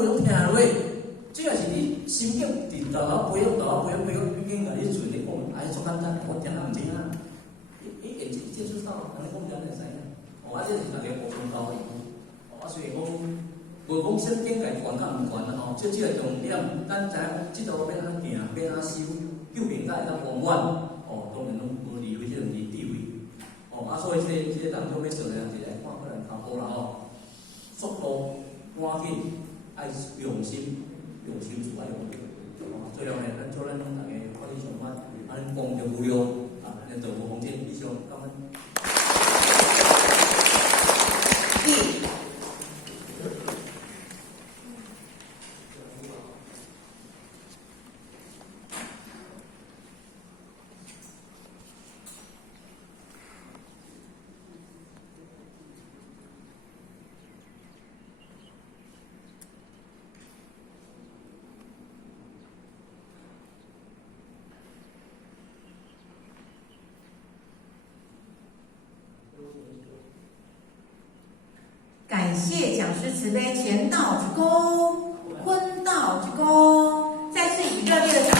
无拢听落，这也是你心境伫大学培养，已经甲你存咧讲，哎，足简单，我听唔知啊。伊眼睛接触到，安尼讲咱就知影。哦，这是大家互相交流。哦，所以讲，无讲圣经家管甲唔管啦吼，这个重点，咱知影即条路要安怎行，要安怎修，救命才会当永远。哦，当然拢无离开这两字智慧。哦，所以这个当中要做的，就是看个人较好啦吼，速度赶紧，爱用心自爱用。最后呢，咱做咱大家法律上法，安尼公平无用啊，咱道无风险，以上感恩。感谢讲师慈悲，前道之功，坤道之功，再次以热烈的掌